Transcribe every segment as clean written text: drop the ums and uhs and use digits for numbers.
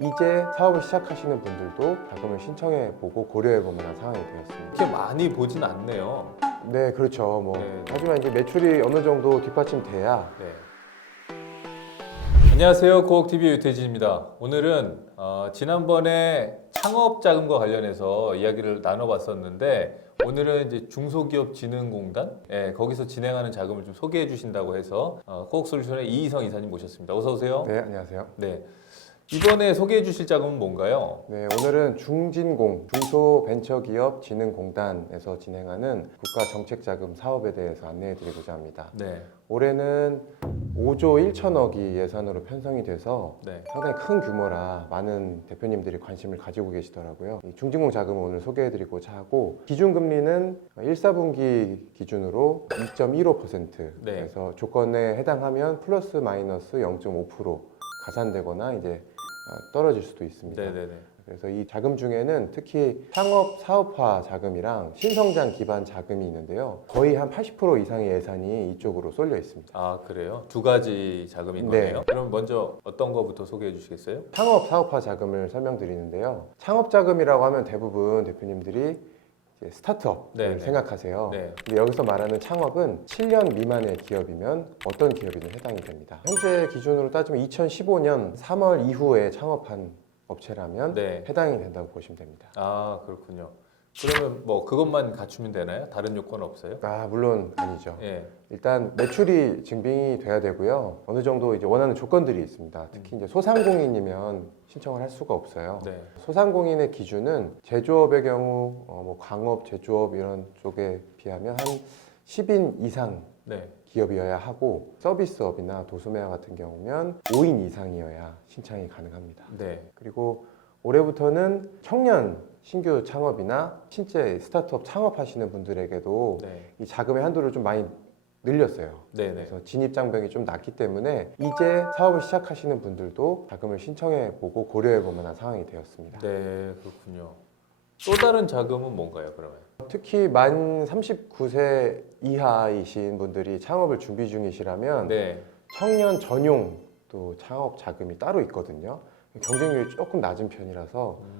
이제 사업을 시작하시는 분들도 자금을 신청해 보고 고려해 볼 만한 상황이 되었습니다. 그렇게 많이 보진 않네요. 네, 그렇죠. 네. 하지만 이제 매출이 어느 정도 뒷받침돼야 네. 안녕하세요, 고옥TV 유태진입니다. 오늘은 지난번에 창업 자금과 관련해서 이야기를 나눠봤었는데 오늘은 이제 중소기업진흥공단 거기서 진행하는 자금을 좀 소개해 주신다고 해서 코옥솔루션의 이희성 이사님 모셨습니다. 어서 오세요. 네, 안녕하세요. 네. 이번에 소개해 주실 자금은 뭔가요? 네, 오늘은 중소벤처기업진흥공단에서 진행하는 국가정책자금 사업에 대해서 안내해 드리고자 합니다. 네. 올해는 5조 1천억이 예산으로 편성이 돼서 네. 상당히 큰 규모라 많은 대표님들이 관심을 가지고 계시더라고요. 이 중진공 자금을 오늘 소개해 드리고자 하고, 기준금리는 1, 4분기 기준으로 2.15%, 네. 그래서 조건에 해당하면 플러스 마이너스 0.5% 가산되거나 이제 떨어질 수도 있습니다. 네네네. 그래서 이 자금 중에는 특히 창업 사업화 자금이랑 신성장 기반 자금이 있는데요. 거의 한 80% 이상의 예산이 이쪽으로 쏠려 있습니다. 아, 그래요? 두 가지 자금인 네. 거네요. 그럼 먼저 어떤 거부터 소개해 주시겠어요? 창업 사업화 자금을 설명드리는데요. 창업 자금이라고 하면 대부분 대표님들이 이제 스타트업을 네, 생각하세요. 네. 근데 여기서 말하는 창업은 7년 미만의 기업이면 어떤 기업이든 해당이 됩니다. 현재 기준으로 따지면 2015년 3월 이후에 창업한 업체라면 네. 해당이 된다고 보시면 됩니다. 아, 그렇군요. 그러면 뭐 그것만 갖추면 되나요? 다른 요건은 없어요? 물론 아니죠. 예. 일단 매출이 증빙이 돼야 되고요. 어느 정도 이제 원하는 조건들이 있습니다. 특히 이제 소상공인이면 신청을 할 수가 없어요. 네. 소상공인의 기준은 제조업의 경우 뭐 광업, 제조업 이런 쪽에 비하면 한 10인 이상 네. 기업이어야 하고, 서비스업이나 도소매화 같은 경우면 5인 이상이어야 신청이 가능합니다. 네. 그리고 올해부터는 청년 신규 창업이나 실제 스타트업 창업하시는 분들에게도 네. 이 자금의 한도를 좀 많이 늘렸어요. 네. 네. 그래서 진입 장벽이 좀 낮기 때문에 이제 사업을 시작하시는 분들도 자금을 신청해 보고 고려해 볼 만한 상황이 되었습니다. 네, 그렇군요. 또 다른 자금은 뭔가요, 그러면? 특히 만 39세 이하이신 분들이 창업을 준비 중이시라면 네. 청년 전용 또 창업 자금이 따로 있거든요. 경쟁률이 조금 낮은 편이라서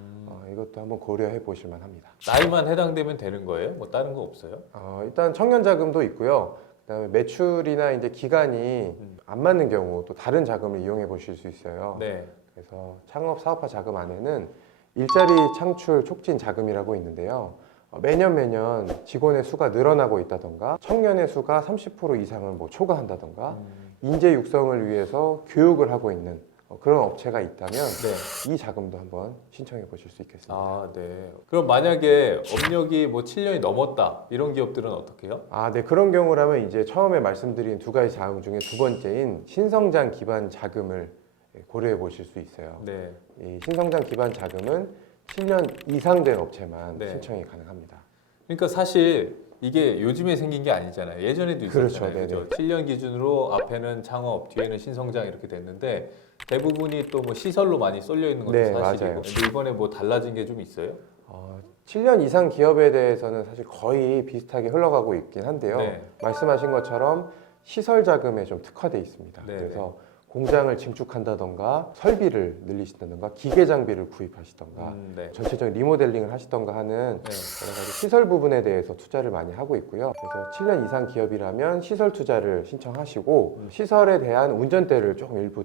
이것도 한번 고려해 보실 만합니다. 나이만 해당되면 되는 거예요? 뭐 다른 거 없어요? 일단 청년 자금도 있고요. 그다음에 매출이나 이제 기간이 안 맞는 경우 또 다른 자금을 이용해 보실 수 있어요. 네. 그래서 창업 사업화 자금 안에는 일자리 창출 촉진 자금이라고 있는데요. 매년 직원의 수가 늘어나고 있다던가, 청년의 수가 30% 이상을 뭐 초과한다던가, 인재 육성을 위해서 교육을 하고 있는 그런 업체가 있다면 네. 이 자금도 한번 신청해 보실 수 있겠습니다. 아, 네. 그럼 만약에 업력이 뭐 7년이 넘었다 이런 기업들은 어떻게 해요? 네, 그런 경우라면 이제 처음에 말씀드린 두 가지 자금 중에 두 번째인 신성장 기반 자금을 고려해 보실 수 있어요. 네. 이 신성장 기반 자금은 7년 이상 된 업체만 네. 신청이 가능합니다. 그러니까 사실 이게 요즘에 생긴 게 아니잖아요. 예전에도 있었잖아요. 그렇죠. 그죠? 7년 기준으로 앞에는 창업, 뒤에는 신성장 이렇게 됐는데 대부분이 또 뭐 시설로 많이 쏠려 있는 것도 네, 사실이고. 맞아요. 근데 이번에 뭐 달라진 게 좀 있어요? 7년 이상 기업에 대해서는 사실 거의 비슷하게 흘러가고 있긴 한데요. 네. 말씀하신 것처럼 시설 자금에 좀 특화되어 있습니다. 네, 그래서 공장을 증축한다던가, 설비를 늘리신다던가, 기계 장비를 구입하시던가, 네. 전체적인 리모델링을 하시던가 하는 네. 여러 가지 시설 부분에 대해서 투자를 많이 하고 있고요. 그래서 7년 이상 기업이라면 시설 투자를 신청하시고, 시설에 대한 운전대를 조금 일부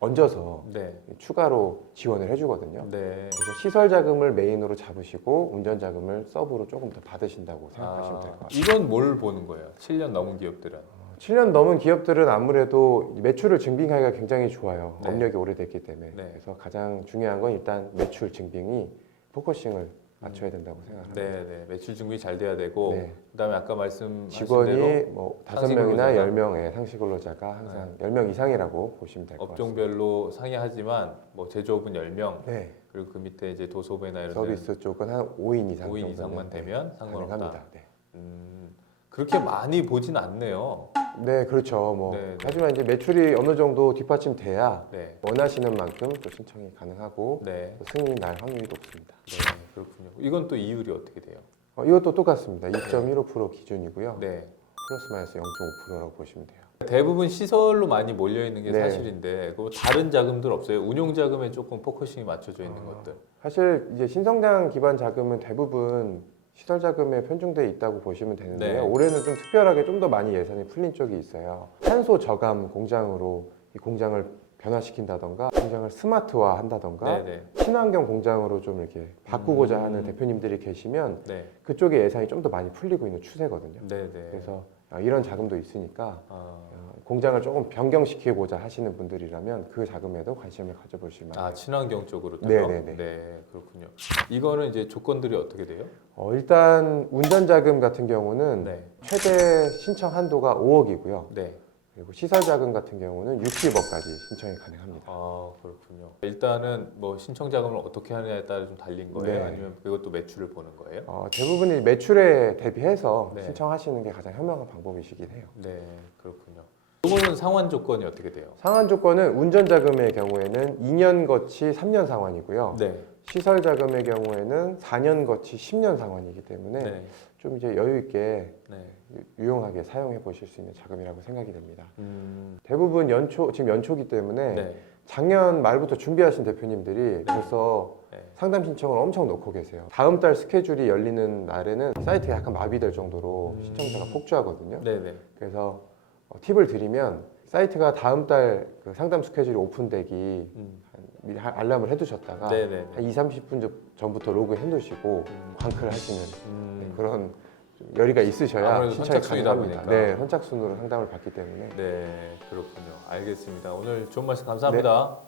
얹어서 네. 추가로 지원을 해주거든요. 네. 그래서 시설 자금을 메인으로 잡으시고 운전 자금을 서브로 조금 더 받으신다고 생각하시면 될 것 같아요. 이건 뭘 보는 거예요? 7년 넘은 기업들은? 7년 넘은 기업들은 아무래도 매출을 증빙하기가 굉장히 좋아요. 네. 업력이 오래됐기 때문에. 네. 그래서 가장 중요한 건 일단 매출 증빙이 포커싱을 맞춰야 된다고 생각합니다. 네, 네. 매출 증빙이 잘 돼야 되고 네. 그다음에 아까 말씀하신 직원이 대로 뭐 상시 5명이나 근로자가? 10명의 상시 근로자가 항상 10명 이상이라고 보시면 될 것 같습니다. 업종별로 상이하지만 뭐 제조업은 10명 네. 그리고 그 밑에 이제 도소매나 이런 서비스 쪽은 한 5인 이상 5인 정도는 이상만 되면 상관없다. 가능합니다. 네. 그렇게 많이 보진 않네요. 네, 그렇죠. 네, 네. 하지만 이제 매출이 어느 정도 뒷받침돼야 네. 원하시는 만큼 또 신청이 가능하고 네. 또 승인이 날 확률이 높습니다. 네, 그렇군요. 이건 또 이율이 어떻게 돼요? 이것도 똑같습니다. 2.15% 기준이고요. 네. 플러스 마이너스 0.5%라고 보시면 돼요. 대부분 시설로 많이 몰려 있는 게 네. 사실인데 그 다른 자금들 없어요? 운용 자금에 조금 포커싱이 맞춰져 있는 것들. 사실 이제 신성장 기반 자금은 대부분 시설 자금에 편중돼 있다고 보시면 되는데요. 네. 올해는 좀 특별하게 좀 더 많이 예산이 풀린 쪽이 있어요. 탄소 저감 공장으로 이 공장을 변화시킨다던가 공장을 스마트화 한다던가 네네. 친환경 공장으로 좀 이렇게 바꾸고자 하는 대표님들이 계시면 네. 그쪽에 예산이 좀 더 많이 풀리고 있는 추세거든요. 네네. 그래서 이런 자금도 있으니까 아, 공장을 조금 변경시키고자 하시는 분들이라면 그 자금에도 관심을 가져보실 만해요. 친환경 쪽으로도요? 네네네. 네, 그렇군요. 이거는 이제 조건들이 어떻게 돼요? 일단 운전 자금 같은 경우는 네. 최대 신청 한도가 5억이고요. 네. 그리고 시설 자금 같은 경우는 60억까지 신청이 가능합니다. 아, 그렇군요. 일단은 뭐 신청 자금을 어떻게 하느냐에 따라 좀 달린 거예요? 네. 아니면 그것도 매출을 보는 거예요? 대부분이 매출에 대비해서 네. 신청하시는 게 가장 현명한 방법이시긴 해요. 네, 그렇군요. 이거는 상환 조건이 어떻게 돼요? 상환 조건은 운전 자금의 경우에는 2년 거치 3년 상환이고요. 네. 시설 자금의 경우에는 4년 거치 10년 상환이기 때문에 네. 좀 이제 여유 있게 네. 유용하게 사용해 보실 수 있는 자금이라고 생각이 됩니다. 음, 대부분 지금 연초기 때문에 네. 작년 말부터 준비하신 대표님들이 벌써 네. 상담 신청을 엄청 넣고 계세요. 다음 달 스케줄이 열리는 날에는 사이트가 약간 마비될 정도로 신청자가 폭주하거든요. 네네. 그래서 팁을 드리면 사이트가 다음 달 그 상담 스케줄이 오픈되기 미리 알람을 해두셨다가 네네. 한 2, 30분 전부터 로그인 해두시고 광클 하시는 그런 좀 열의가 있으셔야 아무래도 신청이 선착순이다 가능합니다. 보니까. 네, 선착순으로 상담을 받기 때문에 네, 그렇군요. 알겠습니다. 오늘 좋은 말씀 감사합니다.